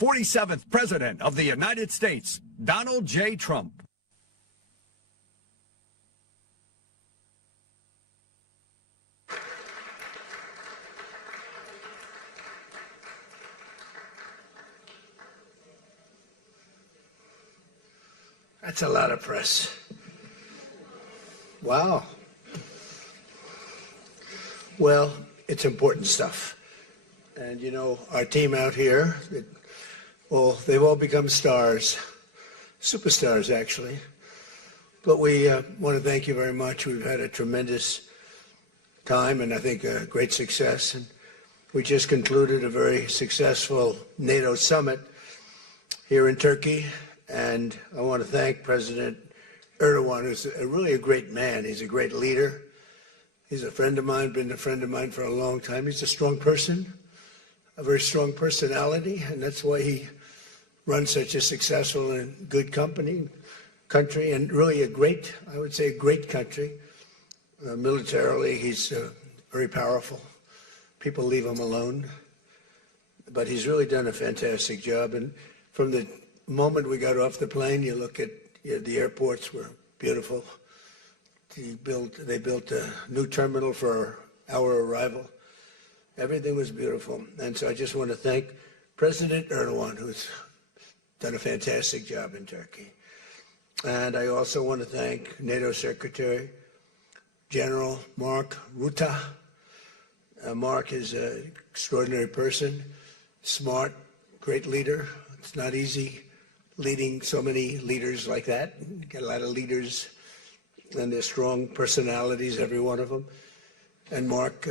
47th President of the United States, Donald J. Trump. That's a lot of press. Wow. Well, it's important stuff. And, you know, our team out here, they've all become stars, superstars, actually. But we want to thank you very much. We've had a tremendous time and I think a great success. And we just concluded a very successful NATO summit here in Turkey. And I want to thank President Erdogan, who's really a great man. He's a great leader. He's a friend of mine, been a friend of mine for a long time. He's a strong person, a very strong personality, and that's why he runs such a successful and good country, and really a great, I would say, a great country. Militarily, he's very powerful. People leave him alone. But he's really done a fantastic job. And from the moment we got off the plane, you look at the airports were beautiful. They built a new terminal for our arrival. Everything was beautiful. And so I just want to thank President Erdogan, who's done a fantastic job in Turkey. And I also want to thank NATO Secretary General Mark Rutte. Mark is an extraordinary person, smart, great leader. It's not easy leading so many leaders like that. You get a lot of leaders, and they're strong personalities, every one of them. And Mark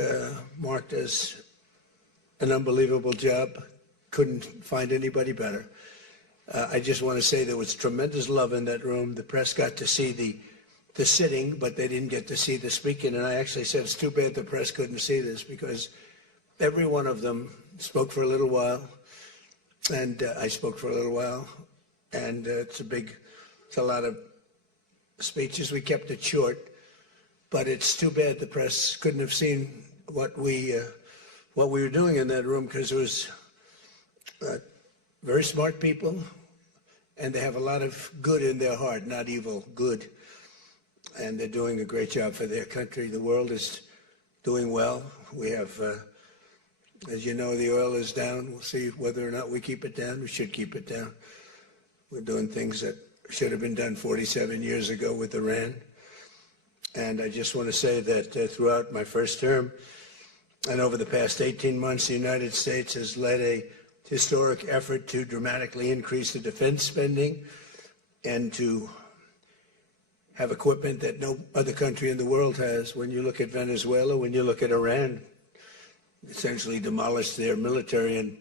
does an unbelievable job. Couldn't find anybody better. I just want to say there was tremendous love in that room. The press got to see the sitting, but they didn't get to see the speaking. And I actually said, it's too bad the press couldn't see this, because every one of them spoke for a little while, and I spoke for a little while. And it's a lot of speeches. We kept it short, but it's too bad the press couldn't have seen what we were doing in that room, because it was very smart people, and they have a lot of good in their heart, not evil, good. And they're doing a great job for their country. The world is doing well. We have, as you know, the oil is down. We'll see whether or not we keep it down. We should keep it down. We're doing things that should have been done 47 years ago with Iran. And I just want to say that throughout my first term and over the past 18 months, the United States has led a historic effort to dramatically increase the defense spending and to have equipment that no other country in the world has. When you look at Venezuela, when you look at Iran, essentially demolished their military in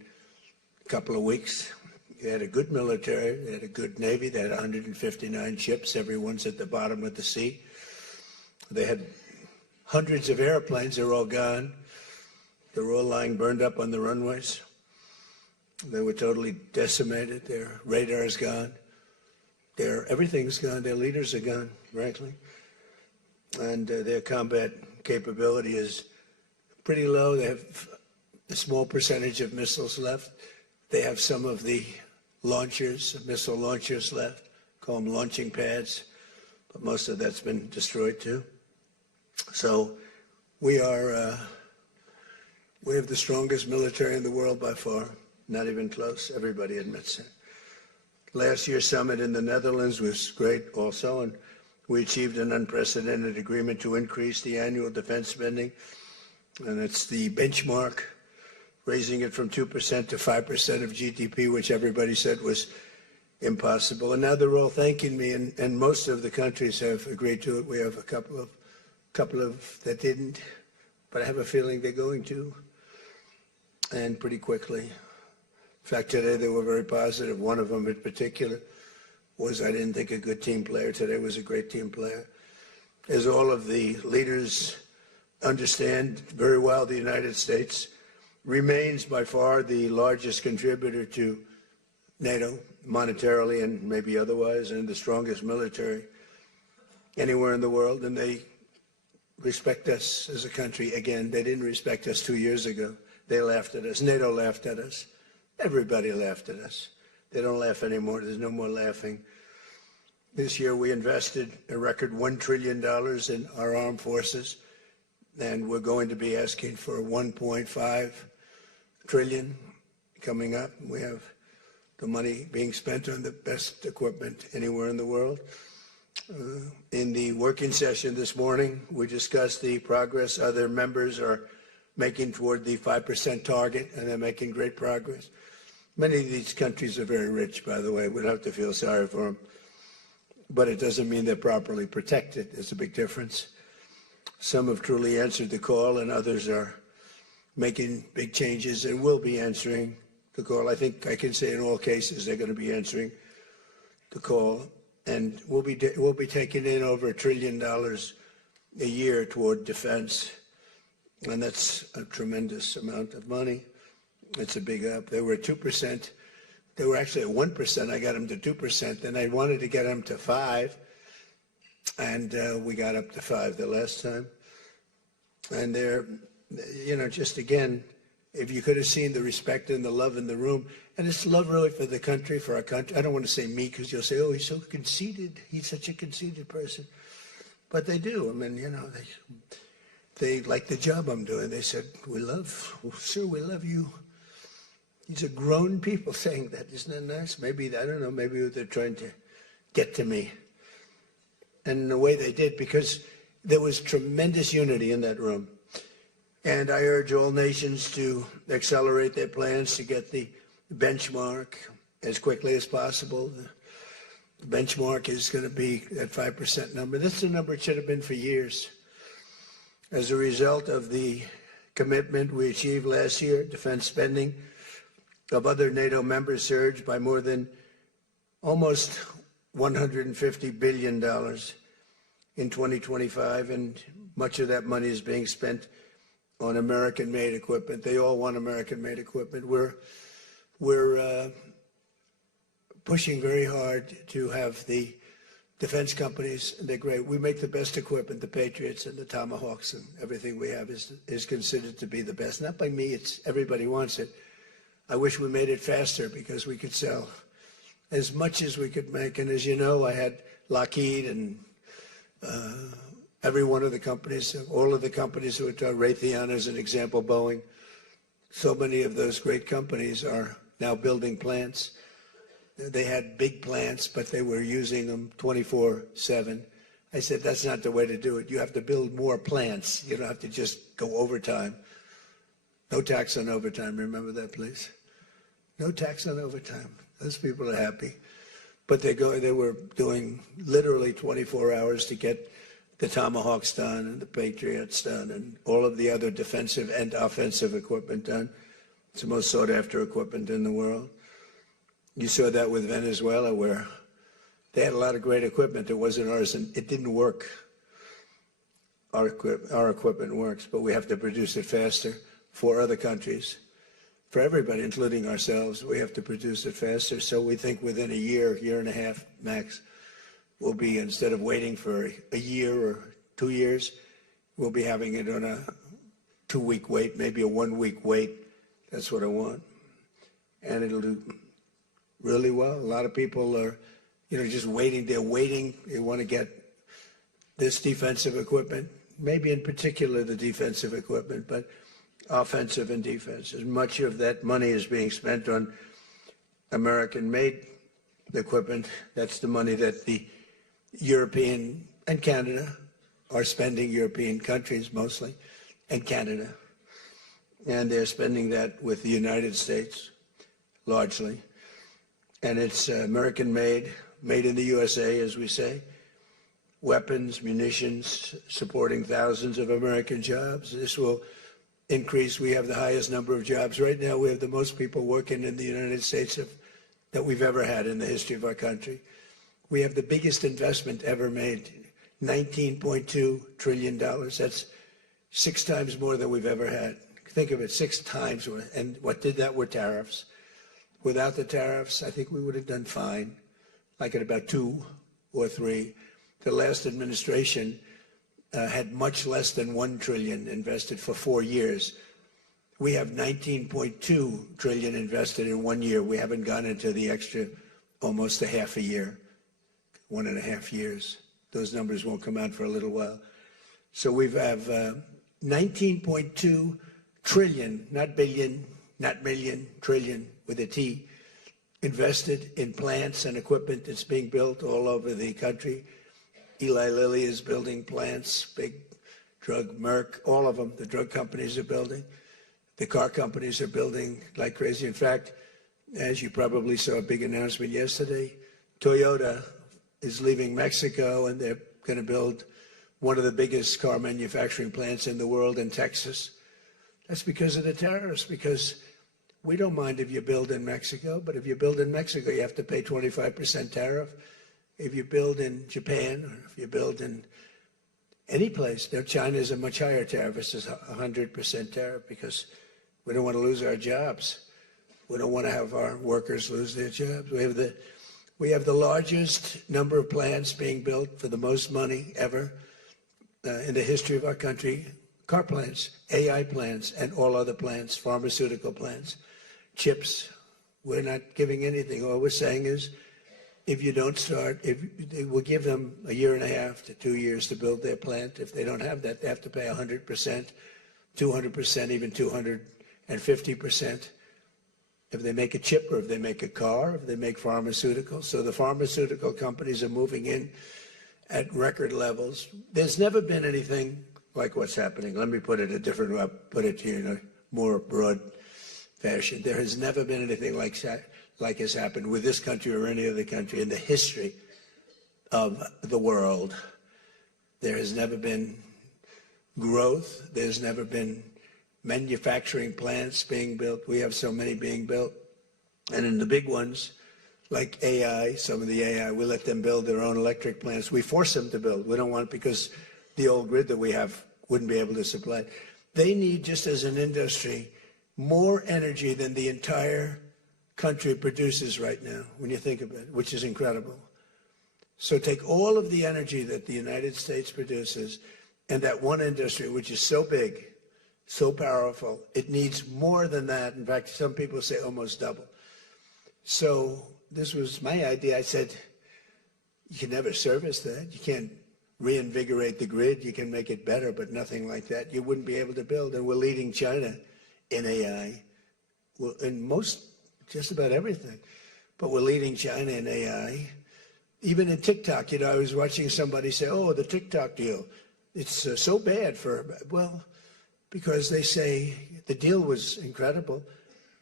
a couple of weeks. They had a good military, they had a good Navy, they had 159 ships, everyone's at the bottom of the sea. They had hundreds of airplanes, they're all gone. They're all lying burned up on the runways. They were totally decimated, their radar's gone. Everything's gone, their leaders are gone, frankly. And their combat capability is pretty low. They have a small percentage of missiles left. They have some of the missile launchers left, call them launching pads, but most of that's been destroyed too. So we have the strongest military in the world by far, not even close, everybody admits it. Last year's summit in the Netherlands was great also, and we achieved an unprecedented agreement to increase the annual defense spending, and it's the benchmark, raising it from 2% to 5% of GDP, which everybody said was impossible. And now they're all thanking me, and most of the countries have agreed to it. We have a couple of that didn't, but I have a feeling they're going to, and pretty quickly. In fact, today they were very positive. One of them in particular was, I didn't think, a good team player. Today was a great team player. As all of the leaders understand very well, the United States remains by far the largest contributor to NATO, monetarily and maybe otherwise, and the strongest military anywhere in the world. And they respect us as a country. Again, they didn't respect us 2 years ago. They laughed at us. NATO laughed at us. Everybody laughed at us. They don't laugh anymore. There's no more laughing. This year we invested a record $1 trillion in our armed forces, and we're going to be asking for $1.5 trillion coming up. We have the money being spent on the best equipment anywhere in the world. In the working session this morning, we discussed the progress other members are making toward the 5% target, and they're making great progress. Many of these countries are very rich, by the way. We don't have to feel sorry for them. But it doesn't mean they're properly protected. There's a big difference. Some have truly answered the call, and others are making big changes and will be answering the call. I think I can say in all cases they're going to be answering the call. And we'll be taking in over $1 trillion a year toward defense. And that's a tremendous amount of money. It's a big up. They were at 2%. They were actually at 1%. I got them to 2%. Then I wanted to get them to 5%. And we got up to 5% the last time. And they're, you know, just again, if you could have seen the respect and the love in the room, and it's love really for the country, for our country. I don't want to say me because you'll say, oh, he's so conceited. He's such a conceited person. But they do. I mean, you know, they like the job I'm doing. They said, sir, we love you. These are grown people saying that. Isn't that nice? Maybe, I don't know, maybe they're trying to get to me. And in the way they did, because there was tremendous unity in that room. And I urge all nations to accelerate their plans to get the benchmark as quickly as possible. The benchmark is going to be that 5% number. That's the number it should have been for years. As a result of the commitment we achieved last year, defense spending of other NATO members surged by more than almost $150 billion in 2025, and much of that money is being spent on American-made equipment. They all want American-made equipment. We're pushing very hard to have the defense companies. They're great. We make the best equipment. The Patriots and the Tomahawks and everything we have is considered to be the best. Not by me. It's everybody wants it. I wish we made it faster because we could sell as much as we could make. And as you know, I had Lockheed and every one of the companies, all of the companies who are Raytheon as an example, Boeing. So many of those great companies are now building plants. They had big plants, but they were using them 24/7. I said, that's not the way to do it. You have to build more plants. You don't have to just go overtime. No tax on overtime. Remember that, please? No tax on overtime. Those people are happy. But they were doing literally 24 hours to get the Tomahawks done and the Patriots done and all of the other defensive and offensive equipment done. It's the most sought after equipment in the world. You saw that with Venezuela, where they had a lot of great equipment. It wasn't ours, and it didn't work. Our equipment works, but we have to produce it faster for other countries. For everybody, including ourselves, we have to produce it faster. So we think within a year and a half max, we'll be, instead of waiting for a year or 2 years, we'll be having it on a 2-week wait, maybe a 1-week wait. That's what I want. And it'll do really well. A lot of people are, just waiting. They're waiting. They want to get this defensive equipment, maybe in particular the defensive equipment, but offensive and defense. As much of that money is being spent on American-made equipment. That's the money that the European and Canada are spending, European countries mostly, and Canada. And they're spending that with the United States, largely. And it's American-made, made in the USA, as we say. Weapons, munitions, supporting thousands of American jobs. This will increase. We have the highest number of jobs. Right now, we have the most people working in the United States that we've ever had in the history of our country. We have the biggest investment ever made, $19.2 trillion. That's 6 times more than we've ever had. Think of it, 6 times. And what did that were tariffs. Without the tariffs, I think we would have done fine, like at about 2 or 3. The last administration had much less than $1 trillion invested for 4 years. We have 19.2 trillion invested in 1 year. We haven't gone into the extra almost a half a year, 1.5 years. Those numbers won't come out for a little while. So we have 19.2 trillion, not billion, not million, trillion with a T, invested in plants and equipment that's being built all over the country. Eli Lilly is building plants, big drug, Merck, all of them, the drug companies are building. The car companies are building like crazy. In fact, as you probably saw a big announcement yesterday, Toyota is leaving Mexico and they're going to build one of the biggest car manufacturing plants in the world in Texas. That's because of the tariffs, because we don't mind if you build in Mexico, but if you build in Mexico, you have to pay 25% tariff. If you build in Japan, or if you build in any place, China is a much higher tariff. It's 100% tariff because we don't want to lose our jobs. We don't want to have our workers lose their jobs. We have the largest number of plants being built for the most money ever in the history of our country. Car plants, AI plants, and all other plants, pharmaceutical plants, chips. We're not giving anything. All we're saying is, if you don't start, we'll give them 1.5 to 2 years to build their plant. If they don't have that, they have to pay 100%, 200%, even 250%. If they make a chip or if they make a car, if they make pharmaceuticals. So the pharmaceutical companies are moving in at record levels. There's never been anything like what's happening. Let me put it a different way, put it to you in a more broad fashion. There has never been anything like has happened with this country or any other country in the history of the world. There has never been growth. There's never been manufacturing plants being built. We have so many being built. And in the big ones, like AI, some of the AI, we let them build their own electric plants. We force them to build. We don't want it because the old grid that we have wouldn't be able to supply. They need, just as an industry, more energy than the entire country produces right now, when you think of it, which is incredible. So take all of the energy that the United States produces and that one industry, which is so big, so powerful, it needs more than that. In fact, some people say almost double. So this was my idea. I said, you can never service that. You can't reinvigorate the grid. You can make it better, but nothing like that. You wouldn't be able to build. And we're leading China in AI, well, in just about everything. But we're leading China in AI. Even in TikTok, I was watching somebody say, oh, the TikTok deal, it's so bad for, well, because they say the deal was incredible,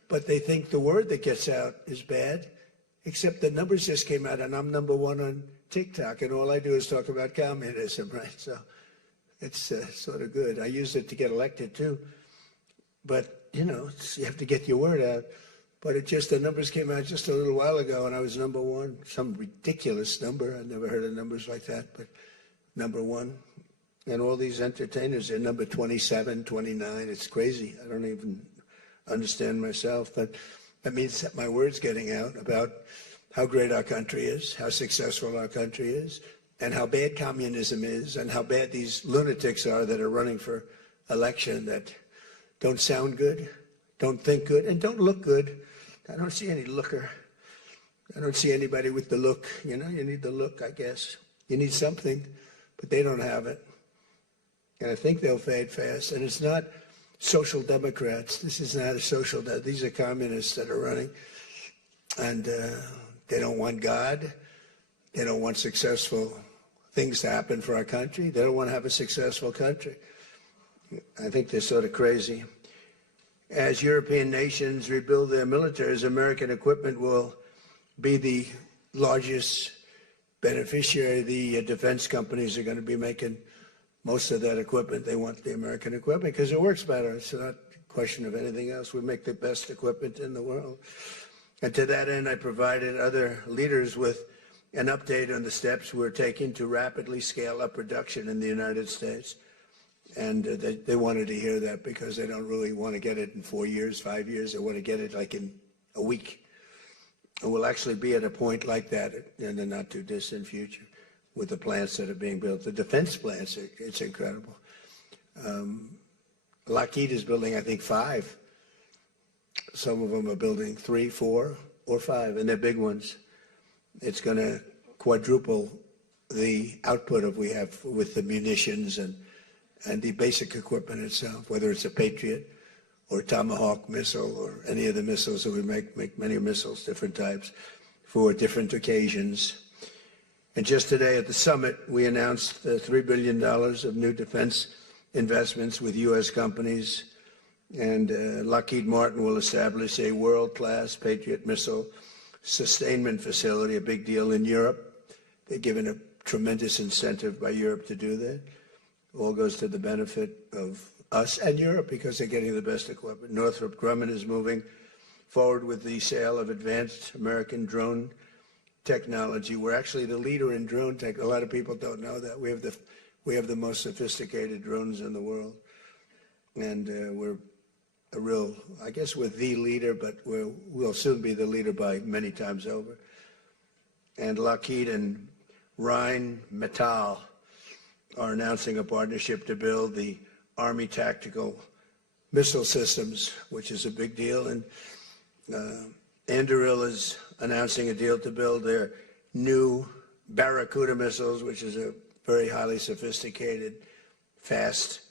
but they think the word that gets out is bad, except the numbers just came out, and I'm #1 on TikTok, and all I do is talk about communism, right? So it's sort of good. I use it to get elected, too. But, you have to get your word out. But the numbers came out just a little while ago, and I was #1, some ridiculous number. I never heard of numbers like that, but #1. And all these entertainers are number 27, 29. It's crazy. I don't even understand myself. But that means that my word's getting out about how great our country is, how successful our country is, and how bad communism is, and how bad these lunatics are that are running for election that don't sound good, don't think good, and don't look good. I don't see any looker. I don't see anybody with the look. You need the look, I guess. You need something, but they don't have it. And I think they'll fade fast. And it's not social democrats. This is not a social, these are communists that are running. And they don't want God. They don't want successful things to happen for our country. They don't want to have a successful country. I think they're sort of crazy. As European nations rebuild their militaries, American equipment will be the largest beneficiary. The defense companies are going to be making most of that equipment. They want the American equipment because it works better. It's not a question of anything else. We make the best equipment in the world. And to that end, I provided other leaders with an update on the steps we're taking to rapidly scale up production in the United States. And they wanted to hear that because they don't really want to get it in 4 years, 5 years. They want to get it like in a week. And we'll actually be at a point like that in the not too distant future with the plants that are being built. The defense plants, it's incredible. Lockheed is building, I think, 5 Some of them are building 3, 4, or 5, and they're big ones. It's going to quadruple the output of we have with the munitions and the basic equipment itself, whether it's a Patriot or Tomahawk missile or any of the missiles that we make many missiles, different types, for different occasions. And just today at the summit, we announced $3 billion of new defense investments with U.S. companies, and Lockheed Martin will establish a world-class Patriot missile sustainment facility, a big deal in Europe. They're given a tremendous incentive by Europe to do that. All goes to the benefit of us and Europe because they're getting the best equipment. Northrop Grumman is moving forward with the sale of advanced American drone technology. We're actually the leader in drone tech. A lot of people don't know that. We have the most sophisticated drones in the world. And we're a real, I guess we're the leader, but we'll soon be the leader by many times over. And Lockheed and Rheinmetall are announcing a partnership to build the Army Tactical Missile Systems, which is a big deal. And Anduril is announcing a deal to build their new Barracuda missiles, which is a very highly sophisticated, fast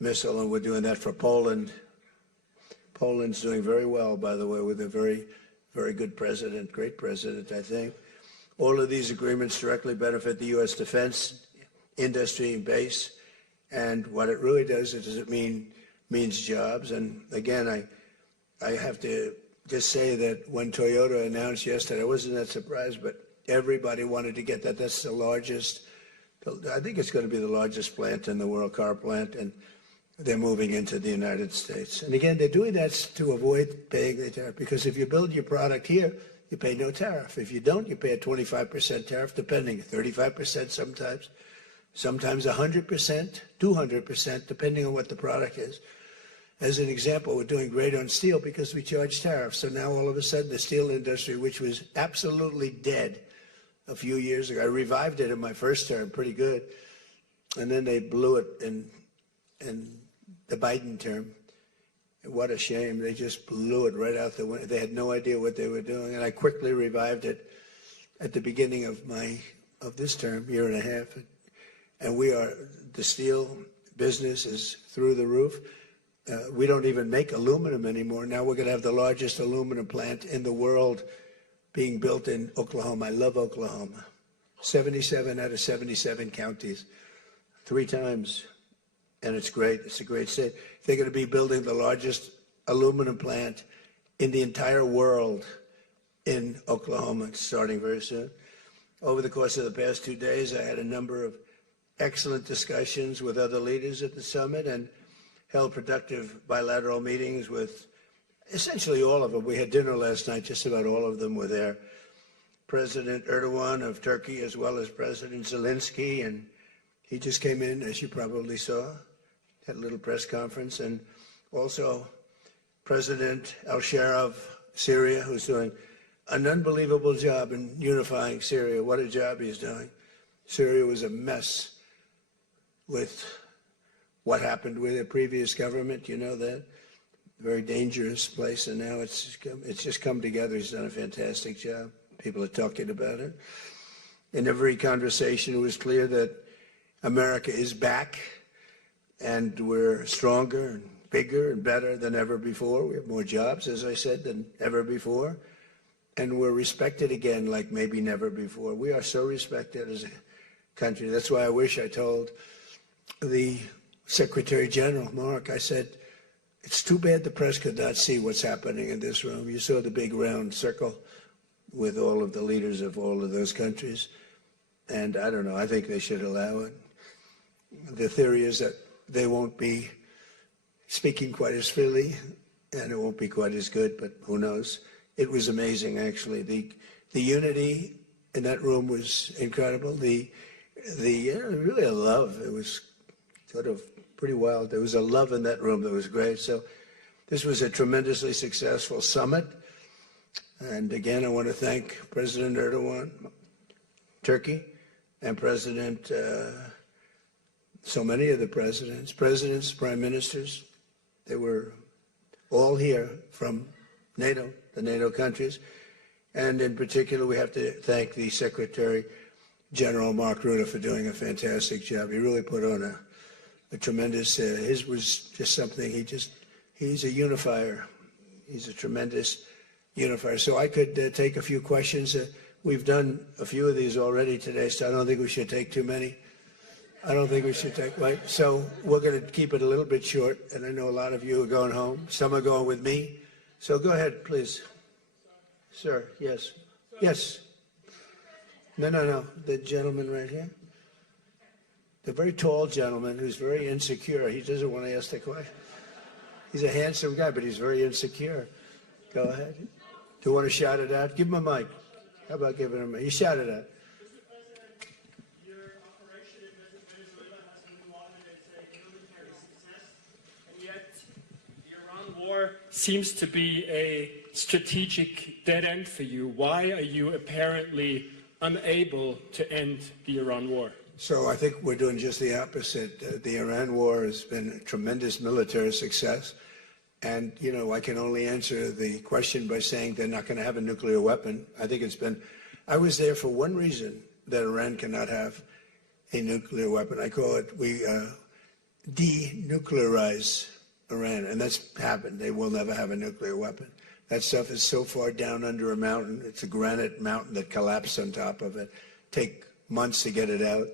missile, and we're doing that for Poland. Poland's doing very well, by the way, with a very, very good president, great president, I think. All of these agreements directly benefit the U.S. defense industry and base, and what it really does is it means jobs. And again, I have to just say that when Toyota announced yesterday, I wasn't that surprised, but everybody wanted to get that. That's the largest, I think it's going to be the largest plant in the world, car plant, and they're moving into the United States. And again, they're doing that to avoid paying the tariff, because if you build your product here, you pay no tariff. If you don't, you pay a 25% tariff, depending, 35% sometimes 100%, 200%, depending on what the product is. As an example, we're doing great on steel because we charge tariffs. So now all of a sudden the steel industry, which was absolutely dead a few years ago, I revived it in my first term, pretty good. And then they blew it in the Biden term. What a shame. They just blew it right out the window. They had no idea what they were doing. And I quickly revived it at the beginning of this term, year and a half. And the steel business is through the roof. We don't even make aluminum anymore. Now we're going to have the largest aluminum plant in the world being built in Oklahoma. I love Oklahoma. 77 out of 77 counties, 3 times. And it's great. It's a great state. They're going to be building the largest aluminum plant in the entire world in Oklahoma. It's starting very soon. Over the course of the past 2 days, I had a number of excellent discussions with other leaders at the summit and held productive bilateral meetings with essentially all of them. We had dinner last night, just about all of them were there. President Erdogan of Turkey, as well as President Zelensky, and he just came in, as you probably saw, had a little press conference, and also President al-Shara of Syria, who's doing an unbelievable job in unifying Syria. What a job he's doing. Syria was a mess with what happened with the previous government, you know that. Very dangerous place, and now it's just come together. He's done a fantastic job. People are talking about it. In every conversation, it was clear that America is back, and we're stronger and bigger and better than ever before. We have more jobs, as I said, than ever before. And we're respected again like maybe never before. We are so respected as a country. That's why I wish I told the Secretary General, Mark, I said, it's too bad the press could not see what's happening in this room. You saw the big round circle with all of the leaders of all of those countries. And I don't know, I think they should allow it. The theory is that they won't be speaking quite as freely and it won't be quite as good, but who knows? It was amazing, actually. The unity in that room was incredible. Really a love. It was sort of pretty wild. There was a love in that room that was great. So this was a tremendously successful summit. And again, I want to thank President Erdogan, Turkey, and President, so many of the presidents, prime ministers. They were all here from NATO, the NATO countries. And in particular, we have to thank the Secretary General Mark Rutte for doing a fantastic job. He really put on a tremendous, his was just something, he's a unifier. He's a tremendous unifier. So I could take a few questions. We've done a few of these already today, so I don't think we should take too many. I don't think we should take, right? So we're going to keep it a little bit short, and I know a lot of you are going home. Some are going with me. So go ahead, please. Sir, yes. Yes. No. The gentleman right here. The very tall gentleman who's very insecure. He doesn't want to ask the question. He's a handsome guy, but he's very insecure. Go ahead. Do you want to shout it out? Give him a mic. How about giving him a mic? You shout it out. Your operation in Venezuela has been lauded as a military success, and yet the Iran war seems to be a strategic dead end for you. Why are you apparently unable to end the Iran war? So I think we're doing just the opposite. The Iran war has been a tremendous military success. And, you know, I can only answer the question by saying they're not going to have a nuclear weapon. I was there for one reason, that Iran cannot have a nuclear weapon. I call it, we denuclearize Iran. And that's happened. They will never have a nuclear weapon. That stuff is so far down under a mountain. It's a granite mountain that collapsed on top of it. Take months to get it out.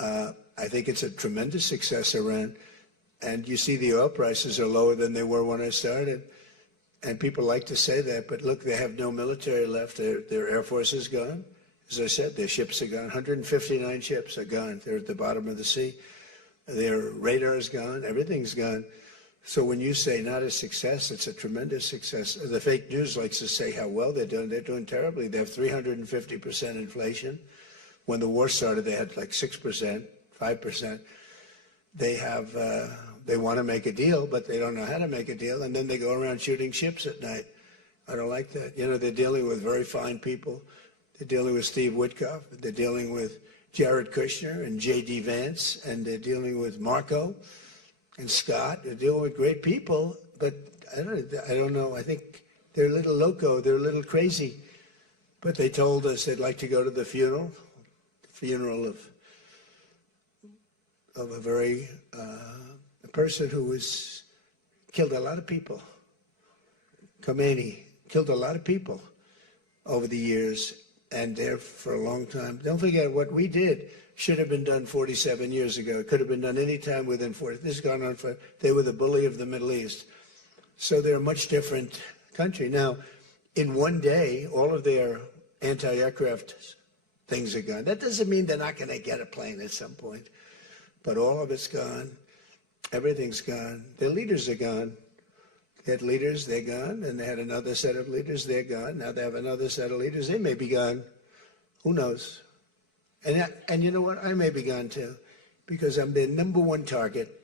I think it's a tremendous success, Iran. And you see the oil prices are lower than they were when I started. And people like to say that, but look, they have no military left. Their Air Force is gone. As I said, their ships are gone. 159 ships are gone. They're at the bottom of the sea. Their radar is gone. Everything's gone. So when you say not a success, it's a tremendous success. The fake news likes to say how well they're doing. They're doing terribly. They have 350% inflation. When the war started, they had like 6%, 5%. They want to make a deal, but they don't know how to make a deal. And then they go around shooting ships at night. I don't like that. You know, they're dealing with very fine people. They're dealing with Steve Witkoff. They're dealing with Jared Kushner and J.D. Vance. And they're dealing with Marco and Scott. They're dealing with great people, but I don't know. I think they're a little loco. They're a little crazy. But they told us they'd like to go to the funeral of a person who was killed a lot of people. Khomeini killed a lot of people over the years, and there for a long time. Don't forget, what we did should have been done 47 years ago. It could have been done any time within 40. This has gone on for, they were the bully of the Middle East. So they're a much different country. Now, in one day, all of their anti-aircraft things are gone. That doesn't mean they're not going to get a plane at some point. But all of it's gone. Everything's gone. Their leaders are gone. They had leaders, they're gone. And they had another set of leaders, they're gone. Now they have another set of leaders, they may be gone. Who knows? And you know what? I may be gone too, because I'm their number one target.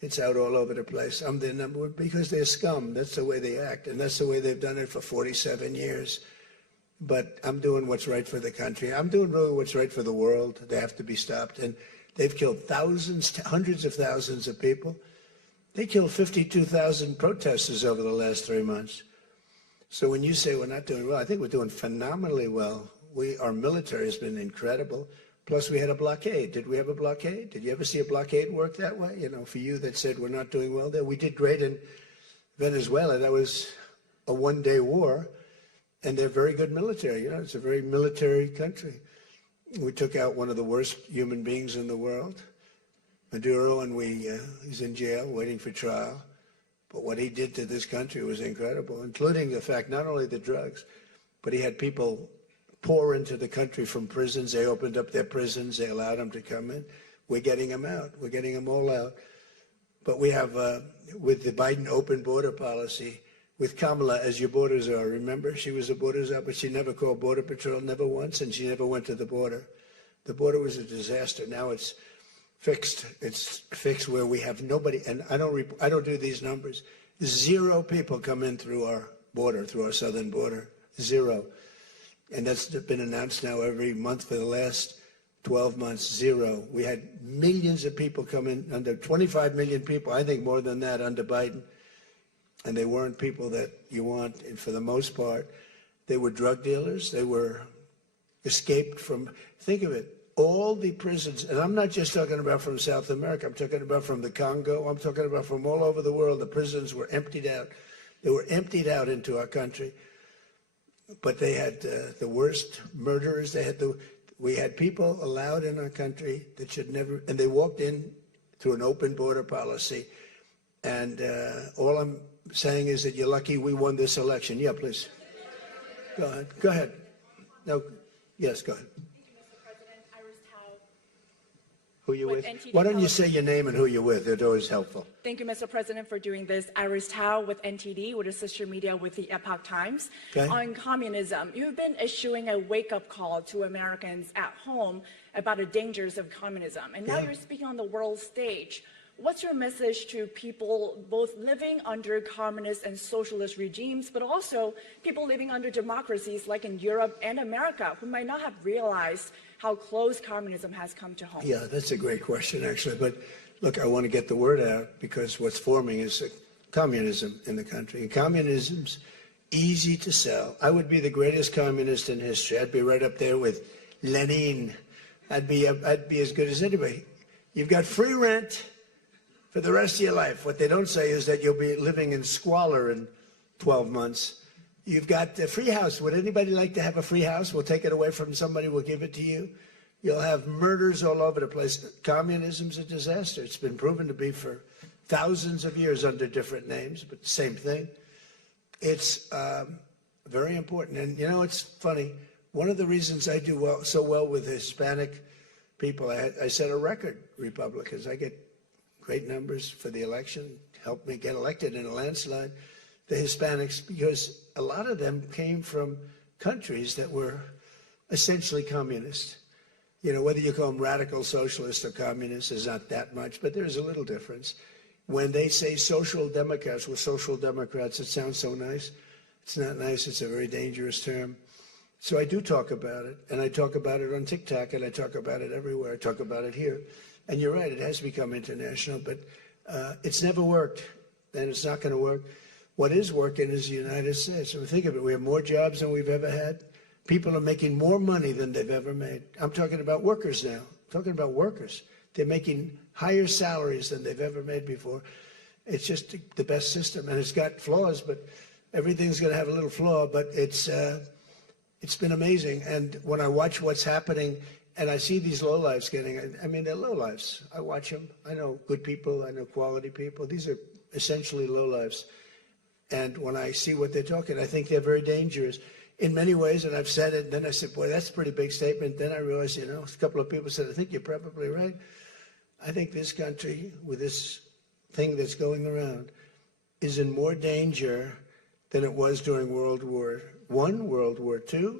It's out all over the place. I'm their number one, because they're scum. That's the way they act. And that's the way they've done it for 47 years. But I'm doing what's right for the country. I'm doing really what's right for the world. They have to be stopped. And they've killed thousands, hundreds of thousands of people. They killed 52,000 protesters over the last 3 months. So when you say we're not doing well, I think we're doing phenomenally well. Our military has been incredible. Plus, we had a blockade. Did we have a blockade? Did you ever see a blockade work that way? You know, for you that said we're not doing well there, we did great in Venezuela. That was a one-day war, and they're very good military. You know, it's a very military country. We took out one of the worst human beings in the world, Maduro, and he's in jail waiting for trial. But what he did to this country was incredible, including the fact not only the drugs, but he had people pour into the country from prisons. They opened up their prisons. They allowed them to come in. We're getting them out. We're getting them all out. But we have, with the Biden open border policy, with Kamala as your borders are. Remember, she was a borders out, but she never called Border Patrol, never once, and she never went to the border. The border was a disaster. Now it's fixed. It's fixed where we have nobody, and I don't do these numbers. 0 people come in through our border, through our southern border. 0. And that's been announced now every month for the last 12 months, 0. We had millions of people come in, under 25 million people, I think more than that, under Biden. and they weren't people that you want. And for the most part, they were drug dealers. They were escaped from, think of it, all the prisons, and I'm not just talking about from South America, I'm talking about from the Congo, I'm talking about from all over the world. The prisons were emptied out. They were emptied out into our country. But they had the worst murderers. We had people allowed in our country that should never, and they walked in through an open border policy. And all I'm saying is that you're lucky we won this election. Yeah, please. Go ahead. Go ahead. No, yes, go ahead. Who you with? Why don't you say your name and who you're with? It's always helpful. Thank you, Mr. President, for doing this. Iris Tao with NTD, with a sister media with the Epoch Times. Okay. On communism, you've been issuing a wake-up call to Americans at home about the dangers of communism. And now you're speaking on the world stage. What's your message to people both living under communist and socialist regimes, but also people living under democracies like in Europe and America who might not have realized how close communism has come to home? Yeah, that's a great question, actually. But look, I want to get the word out because what's forming is communism in the country. And communism's easy to sell. I would be the greatest communist in history. I'd be right up there with Lenin. I'd be as good as anybody. You've got free rent for the rest of your life. What they don't say is that you'll be living in squalor in 12 months. You've got a free house. Would anybody like to have a free house? We'll take it away from somebody. We'll give it to you. You'll have murders all over the place. Communism's a disaster. It's been proven to be for thousands of years under different names, but same thing. It's very important. And, you know, it's funny. One of the reasons I do so well with Hispanic people, I set a record, Republicans. I get great numbers for the election, helped me get elected in a landslide. The Hispanics, because a lot of them came from countries that were essentially communist. You know, whether you call them radical socialists or communists is not that much, but there's a little difference. When they say social democrats, we're social democrats, it sounds so nice. It's not nice, it's a very dangerous term. So I do talk about it, and I talk about it on TikTok, and I talk about it everywhere. I talk about it here. And you're right, it has become international, but it's never worked, and it's not going to work. What is working is the United States. I mean, think of it. We have more jobs than we've ever had. People are making more money than they've ever made. I'm talking about workers now. I'm talking about workers. They're making higher salaries than they've ever made before. It's just the best system, and it's got flaws, but everything's going to have a little flaw, but it's been amazing. And when I watch what's happening, and I see these lowlifes getting, I mean, they're lowlifes. I watch them. I know good people. I know quality people. These are essentially lowlifes. And when I see what they're talking, I think they're very dangerous in many ways. And I've said it. And then I said, boy, that's a pretty big statement. Then I realized, you know, a couple of people said, I think you're probably right. I think this country, with this thing that's going around, is in more danger than it was during World War I, World War II.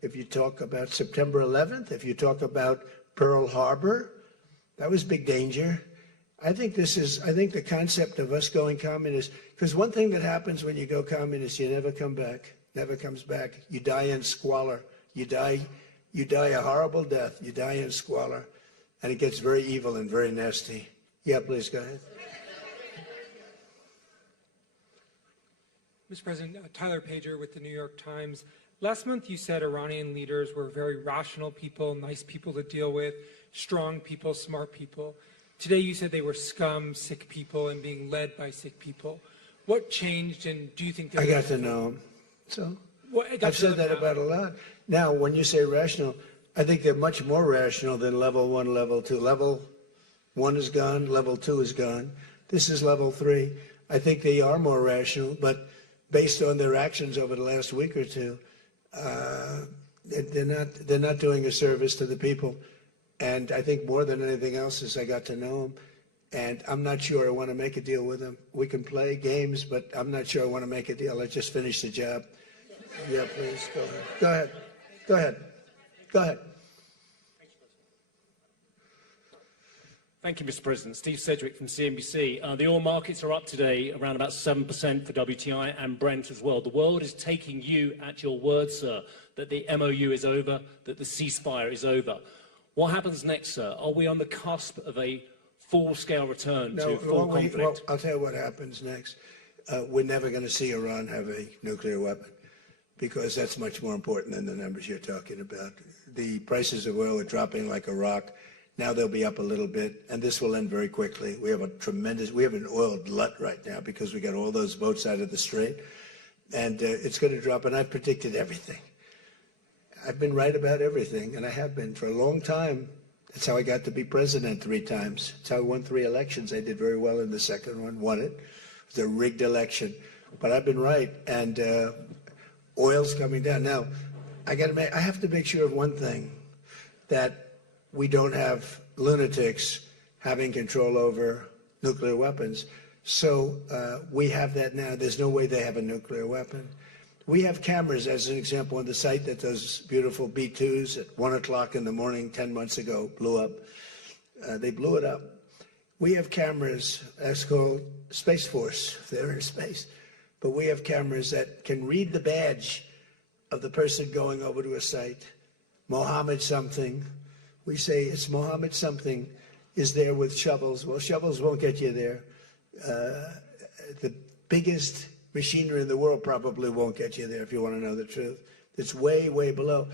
If you talk about September 11th, if you talk about Pearl Harbor, that was big danger. I think the concept of us going communist, because one thing that happens when you go communist, you never come back, never comes back. You die in squalor. You die a horrible death. You die in squalor, and it gets very evil and very nasty. Yeah, please go ahead. Mr. President, Tyler Pager with the New York Times. Last month you said Iranian leaders were very rational people, nice people to deal with, strong people, smart people. Today you said they were scum, sick people, and being led by sick people. What changed, and do you think... I got to know them. So I've said that about a lot. Now, when you say rational, I think they're much more rational than level 1, level 2. Level 1 is gone, level 2 is gone. This is level 3. I think they are more rational, but based on their actions over the last week or two, they're not doing a service to the people. And I think more than anything else is I got to know them. And I'm not sure I want to make a deal with them. We can play games, but I'm not sure I want to make a deal. Let's just finish the job. Yeah, please, go ahead. Go ahead. Go ahead. Go ahead. Thank you, Mr. President. Steve Sedgwick from CNBC. The oil markets are up today, around about 7% for WTI and Brent as well. The world is taking you at your word, sir, that the MOU is over, that the ceasefire is over. What happens next, sir? Are we on the cusp of a full-scale return to full conflict? Well, I'll tell you what happens next. we're never going to see Iran have a nuclear weapon, because that's much more important than the numbers you're talking about. The prices of oil are dropping like a rock. Now they'll be up a little bit, and this will end very quickly. We have an oil glut right now because we got all those boats out of the strait, and it's going to drop, and I've predicted everything. I've been right about everything, and I have been for a long time. That's how I got to be president 3 times. That's how I won 3 elections. I did very well in the second one, won it. It was a rigged election, but I've been right, and oil's coming down. Now, I have to make sure of one thing, that we don't have lunatics having control over nuclear weapons. So we have that now. There's no way they have a nuclear weapon. We have cameras, as an example, on the site that those beautiful B-2s at 1 o'clock in the morning 10 months ago blew up. They blew it up. We have cameras, that's called Space Force, if they're in space. But we have cameras that can read the badge of the person going over to a site. Mohammed something. We say it's Mohammed something is there with shovels. Well, shovels won't get you there. The biggest machinery in the world probably won't get you there, if you want to know the truth. It's way, way below.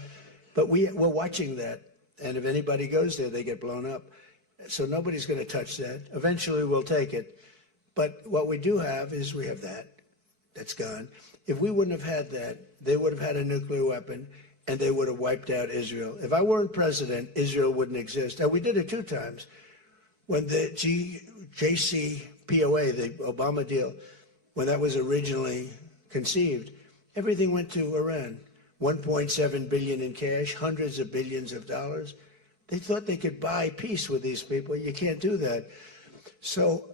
But we're watching that. And if anybody goes there, they get blown up. So nobody's going to touch that. Eventually we'll take it. But what we do have is we have that. That's gone. If we wouldn't have had that, they would have had a nuclear weapon, and they would have wiped out Israel. If I weren't president, Israel wouldn't exist. And we did it 2 times. When the JCPOA, the Obama deal, when that was originally conceived, everything went to Iran. 1.7 billion in cash, hundreds of billions of dollars. They thought they could buy peace with these people. You can't do that. So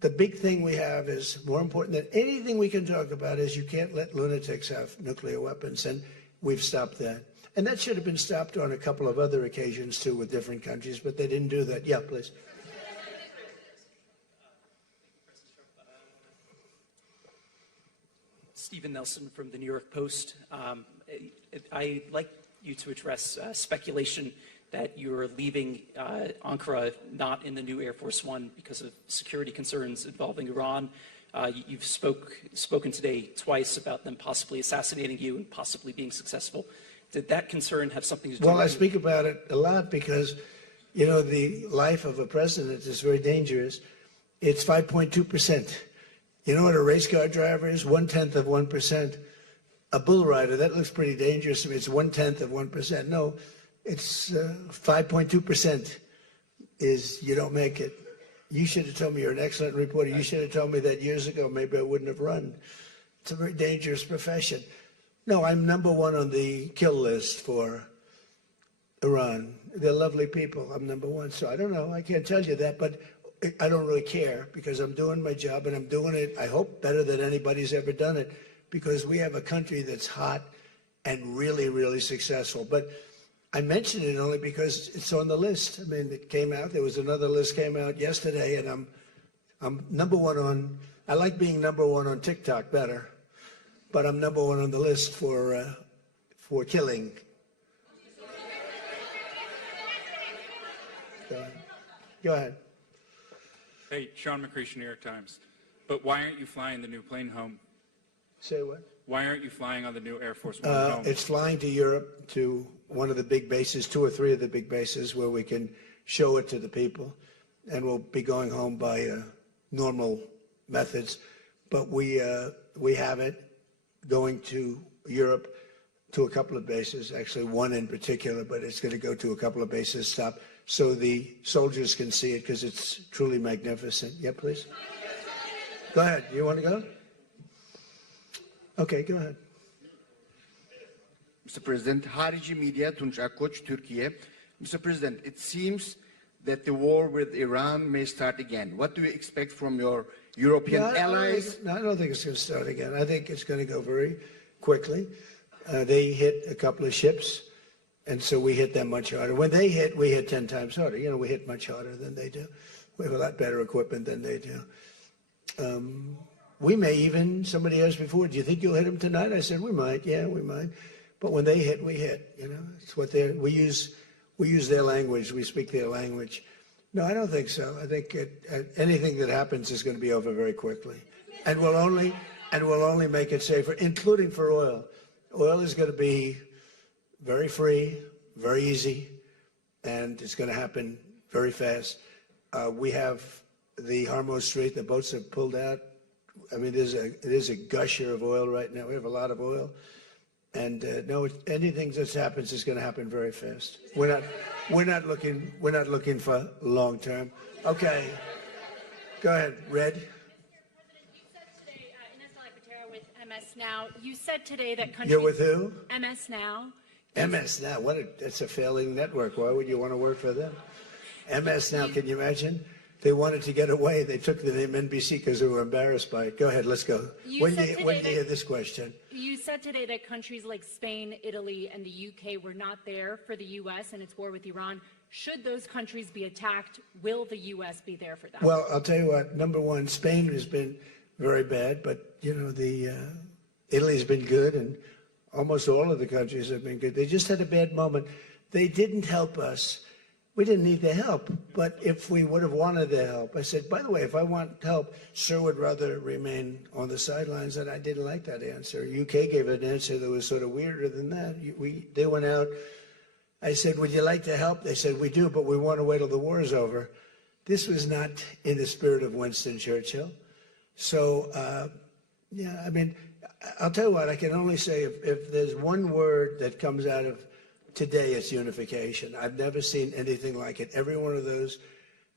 the big thing we have is more important than anything we can talk about is you can't let lunatics have nuclear weapons, and we've stopped that. And that should have been stopped on a couple of other occasions too with different countries, but they didn't do that. Yeah, please. Stephen Nelson from the New York Post. I'd like you to address speculation that you're leaving Ankara not in the new Air Force One because of security concerns involving Iran. You've spoken today twice about them possibly assassinating you and possibly being successful. Did that concern have something to do with it? Well, I speak about it a lot because, you know, the life of a president is very dangerous. It's 5.2%. You know what a race car driver is? 1/10 of 1%. A bull rider, that looks pretty dangerous to me. It's 1/10 of 1%. No, it's 5.2% is you don't make it. You should have told me you're an excellent reporter. You should have told me that years ago. Maybe I wouldn't have run. It's a very dangerous profession. No, I'm #1 on the kill list for Iran. They're lovely people. I'm #1. So I don't know. I can't tell you that, but I don't really care because I'm doing my job and I'm doing it, I hope, better than anybody's ever done it because we have a country that's hot and really, really successful. But I mention it only because it's on the list. I mean, it came out. There was another list came out yesterday, and I'm #1 on. I like being #1 on TikTok better, but I'm #1 on the list for killing. Go ahead. Hey, Sean McCreesh, New York Times. But why aren't you flying the new plane home? Say what? Why aren't you flying on the new Air Force One home? It's flying to Europe, to one of the big bases, 2 or 3 of the big bases, where we can show it to the people. And we'll be going home by normal methods. But we have it going to Europe to a couple of bases, actually 1 in particular, but it's going to go to a couple of bases, stop, so the soldiers can see it because it's truly magnificent. Yeah, please. Go ahead. You want to go? Okay, go ahead. Mr. President, Harici Media, Tunç Akkoç, Turkey. Mr. President, it seems that the war with Iran may start again. What do you expect from your European allies? I don't think it's going to start again. I think it's going to go very quickly. They hit a couple of ships, and so we hit them much harder. When they hit, we hit 10 times harder. You know, we hit much harder than they do. We have a lot better equipment than they do. We may even, somebody asked before, do you think you'll hit them tonight? I said, we might. Yeah, we might. But when they hit, we hit. You know, it's what we use their language. We speak their language. No, I don't think so. I think anything that happens is going to be over very quickly. And we'll only and we'll only make it safer, including for oil. Oil is going to be very free, very easy, and it's going to happen very fast. We have the Hormuz Strait, the boats have pulled out. I mean, there's a gusher of oil right now. We have a lot of oil. And no, anything that happens is going to happen very fast. We're not looking for long term. Okay, go ahead, Red. With MS Now, you said today that countries... You're with who? MS Now. MS Now, that's a failing network. Why would you want to work for them? MS Now, can you imagine? They wanted to get away. They took the name NBC because they were embarrassed by it. Go ahead, let's go. When do you hear this question? You said today that countries like Spain, Italy, and the UK were not there for the U.S. and its war with Iran. Should those countries be attacked, will the U.S. be there for them? Well, I'll tell you what. Number one, Spain has been very bad, but, you know, Italy's been good, and almost all of the countries have been good. They just had a bad moment. They didn't help us. We didn't need their help, but if we would have wanted their help, I said, by the way, if I want help, Sir would rather remain on the sidelines, and I didn't like that answer. UK gave an answer that was sort of weirder than that. They went out. I said, would you like to help? They said, we do, but we want to wait till the war is over. This was not in the spirit of Winston Churchill. So, yeah, I mean, I'll tell you what, I can only say if there's one word that comes out of today, it's unification. I've never seen anything like it. Every one of those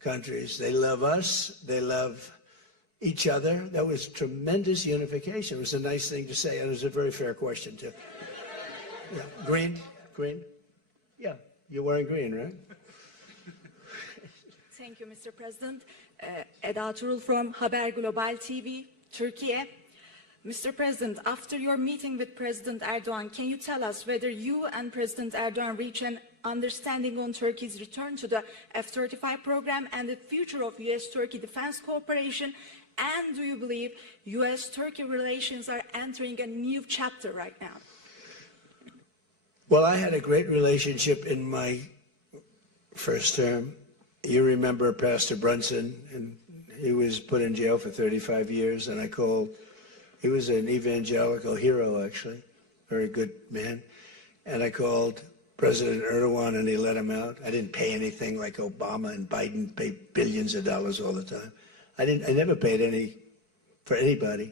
countries, they love us, they love each other. That was tremendous unification. It was a nice thing to say, and it was a very fair question, too. Yeah. Green? Green? Yeah, you're wearing green, right? Thank you, Mr. President. Eda Turul from Haber Global TV, Turkey. Mr. President, after your meeting with President Erdogan, can you tell us whether you and President Erdogan reach an understanding on Turkey's return to the F-35 program and the future of U.S.-Turkey defense cooperation? And do you believe U.S.-Turkey relations are entering a new chapter right now? Well, I had a great relationship in my first term. You remember Pastor Brunson, and he was put in jail for 35 years, and I called. He was an evangelical hero, actually, very good man. And I called President Erdogan, and he let him out. I didn't pay anything like Obama and Biden pay billions of dollars all the time. I never paid any for anybody.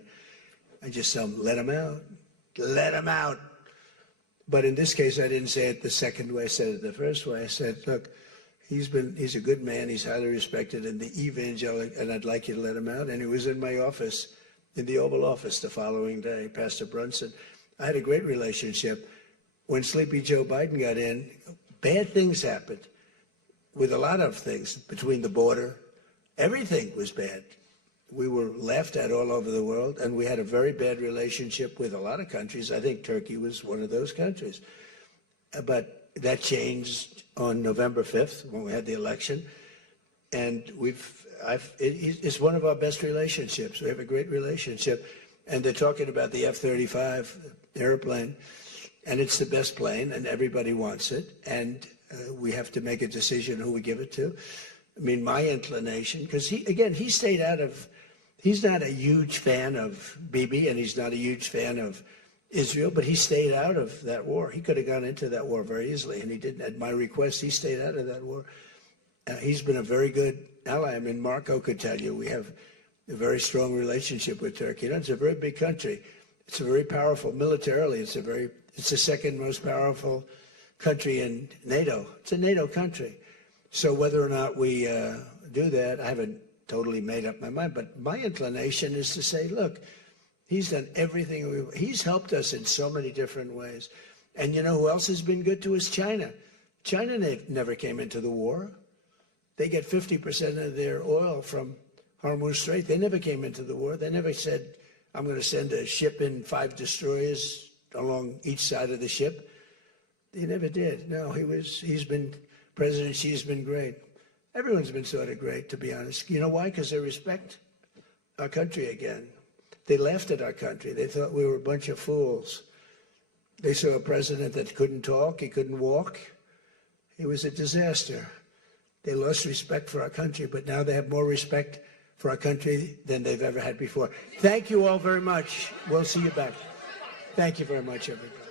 I just let him out. Let him out. But in this case, I didn't say it the second way. I said it the first way. I said, look, he's a good man. He's highly respected in the evangelical, and I'd like you to let him out. And he was in my office, in the Oval Office the following day, Pastor Brunson. I had a great relationship. When Sleepy Joe Biden got in, bad things happened with a lot of things between the border. Everything was bad. We were laughed at all over the world, and we had a very bad relationship with a lot of countries. I think Turkey was one of those countries. But that changed on November 5th when we had the election. And it's one of our best relationships. We have a great relationship. And they're talking about the F-35 airplane, and it's the best plane, and everybody wants it. And we have to make a decision who we give it to. I mean, my inclination, because he stayed out of, he's not a huge fan of Bibi, and he's not a huge fan of Israel, but he stayed out of that war. He could have gone into that war very easily, and he didn't. At my request, he stayed out of that war. He's been a very good ally. I mean, Marco could tell you we have a very strong relationship with Turkey. You know, it's a very big country. It's a very powerful militarily. It's the second most powerful country in NATO. It's a NATO country. So whether or not we do that, I haven't totally made up my mind. But my inclination is to say, look, he's done everything. He's helped us in so many different ways. And you know who else has been good to us? China. China never came into the war. They get 50% of their oil from Hormuz Strait. They never came into the war. They never said, I'm going to send a ship in 5 destroyers along each side of the ship. They never did. No, President Xi's been great. Everyone's been sort of great, to be honest. You know why? Because they respect our country again. They laughed at our country. They thought we were a bunch of fools. They saw a president that couldn't talk, he couldn't walk. It was a disaster. They lost respect for our country, but now they have more respect for our country than they've ever had before. Thank you all very much. We'll see you back. Thank you very much, everybody.